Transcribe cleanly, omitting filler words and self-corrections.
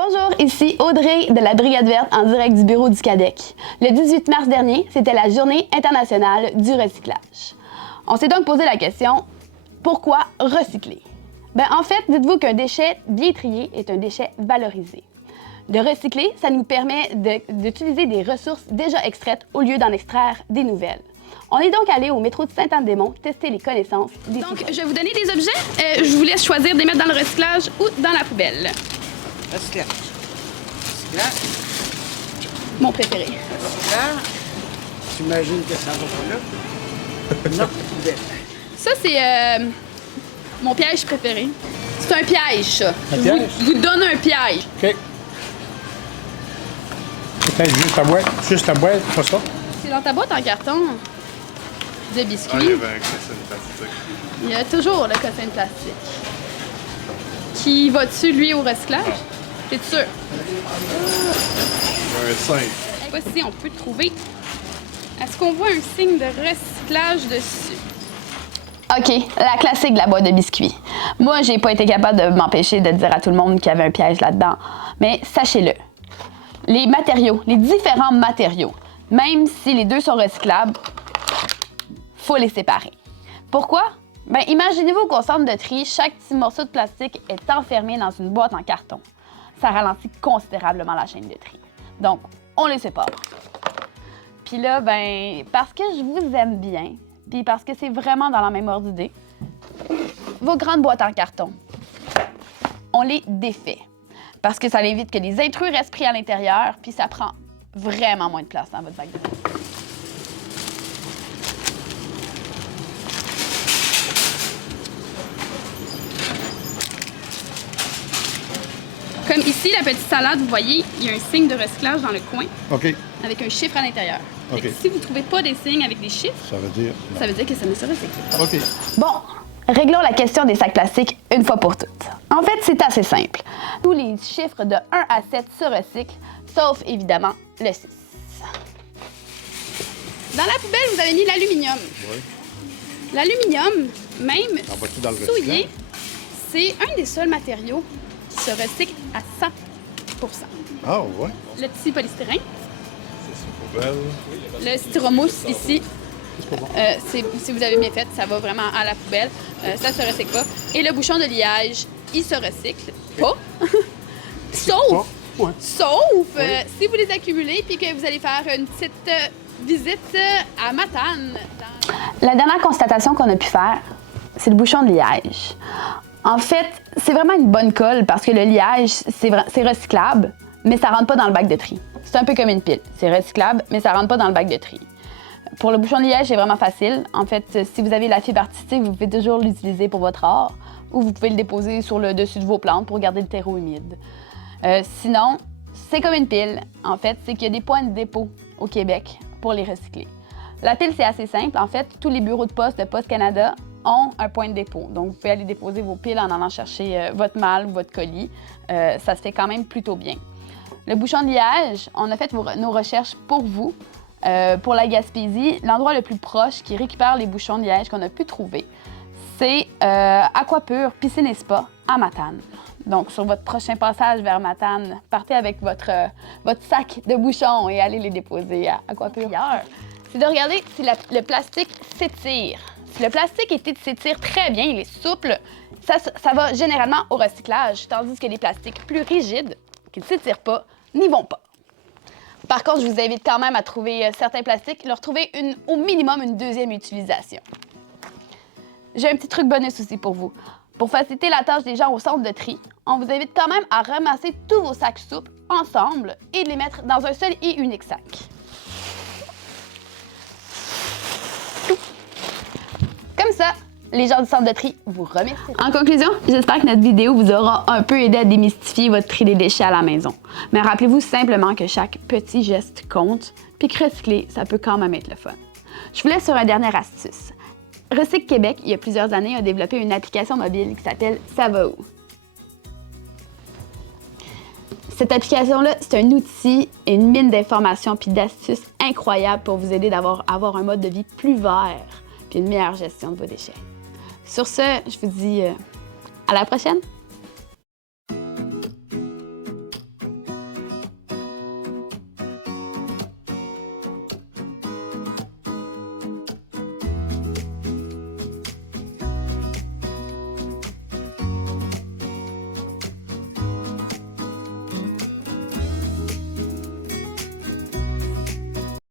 Bonjour, ici Audrey de la Brigade verte en direct du bureau du CADEC. Le 18 mars dernier, c'était la Journée internationale du recyclage. On s'est donc posé la question, pourquoi recycler? En fait, dites-vous qu'un déchet bien trié est un déchet valorisé. De recycler, ça nous permet d'utiliser des ressources déjà extraites au lieu d'en extraire des nouvelles. On est donc allé au métro de Sainte-Anne-des-Monts tester les connaissances des Donc, je vais vous donner des objets. Je vous laisse choisir de les mettre dans le recyclage ou dans la poubelle. Recyclage. Recyclage. Mon préféré. Recyclage. J'imagine que ça va pas là. Non, poubelle. Ça, c'est mon piège préféré. C'est un piège, ça. Un Je piège? vous donne un piège. OK. Peut-être juste la boîte, pas ça. C'est dans ta boîte en carton de biscuits. Ah, il y avait un cossin de plastique. Il y a toujours le cossin de plastique. Qui va-tu, lui, au recyclage? T'es sûr? Un 5. Je sais pas si on peut trouver. Est-ce qu'on voit un signe de recyclage dessus? OK, la classique de la boîte de biscuits. Moi, j'ai pas été capable de m'empêcher de dire à tout le monde qu'il y avait un piège là-dedans. Mais sachez-le, les matériaux, les différents matériaux, même si les deux sont recyclables, faut les séparer. Pourquoi? Imaginez-vous qu'au centre de tri, chaque petit morceau de plastique est enfermé dans une boîte en carton. Ça ralentit considérablement la chaîne de tri. Donc, on les sépare. Puis là, parce que je vous aime bien, puis parce que c'est vraiment dans la même ordre d'idée, vos grandes boîtes en carton, on les défait. Parce que ça évite que les intrus restent pris à l'intérieur, puis ça prend vraiment moins de place dans votre bac de tri. Comme ici, la petite salade, vous voyez, il y a un signe de recyclage dans le coin OK. avec un chiffre à l'intérieur. OK. Fait que si vous ne trouvez pas des signes avec des chiffres, Ça veut dire... ça veut dire que ça ne se recycle pas. OK. Bon, réglons la question des sacs plastiques une fois pour toutes. En fait, c'est assez simple. Tous les chiffres de 1 à 7 se recyclent, sauf évidemment le 6. Dans la poubelle, vous avez mis l'aluminium. Oui. L'aluminium, même On va-tu dans le souillé, c'est un des seuls matériaux qui se recycle à 100 Ah, ouais. Le petit polystyrène, C'est poubelle. le styromousse ici, si vous avez bien fait, ça va vraiment à la poubelle. Ça se recycle pas. Et le bouchon de liège, il se recycle pas. Sauf Ouais. si vous les accumulez puis que vous allez faire une petite visite à Matane. La dernière constatation qu'on a pu faire, c'est le bouchon de liège. En fait, c'est vraiment une bonne colle parce que le liège, c'est recyclable, mais ça rentre pas dans le bac de tri. C'est un peu comme une pile. C'est recyclable, mais ça rentre pas dans le bac de tri. Pour le bouchon de liège, c'est vraiment facile. En fait, si vous avez la fibre artistique, vous pouvez toujours l'utiliser pour votre art ou vous pouvez le déposer sur le dessus de vos plantes pour garder le terreau humide. Sinon, c'est comme une pile. En fait, c'est qu'il y a des points de dépôt au Québec pour les recycler. La pile, c'est assez simple. En fait, tous les bureaux de poste de Poste Canada ont un point de dépôt. Donc, vous pouvez aller déposer vos piles en allant chercher votre malle ou votre colis. Ça se fait quand même plutôt bien. Le bouchon de liège, on a fait nos recherches pour vous. Pour la Gaspésie, l'endroit le plus proche qui récupère les bouchons de liège qu'on a pu trouver, c'est Aquapur Piscine et Spa à Matane. Donc, sur votre prochain passage vers Matane, partez avec votre sac de bouchons et allez les déposer à Aquapur. C'est de regarder si le plastique s'étire. Si le plastique s'étire très bien, il est souple, ça va généralement au recyclage, tandis que les plastiques plus rigides, qui ne s'étirent pas, n'y vont pas. Par contre, je vous invite quand même à trouver certains plastiques, leur trouver au minimum une deuxième utilisation. J'ai un petit truc bonus aussi pour vous. Pour faciliter la tâche des gens au centre de tri, on vous invite quand même à ramasser tous vos sacs souples ensemble et de les mettre dans un seul et unique sac. Comme ça, les gens du centre de tri vous remercient. En conclusion, j'espère que notre vidéo vous aura un peu aidé à démystifier votre tri des déchets à la maison. Mais rappelez-vous simplement que chaque petit geste compte, puis que recycler, ça peut quand même être le fun. Je vous laisse sur une dernière astuce. Recycle Québec, il y a plusieurs années, a développé une application mobile qui s'appelle Ça va où? Cette application-là, c'est un outil et une mine d'informations puis d'astuces incroyables pour vous aider à avoir un mode de vie plus vert puis une meilleure gestion de vos déchets. Sur ce, je vous dis à la prochaine!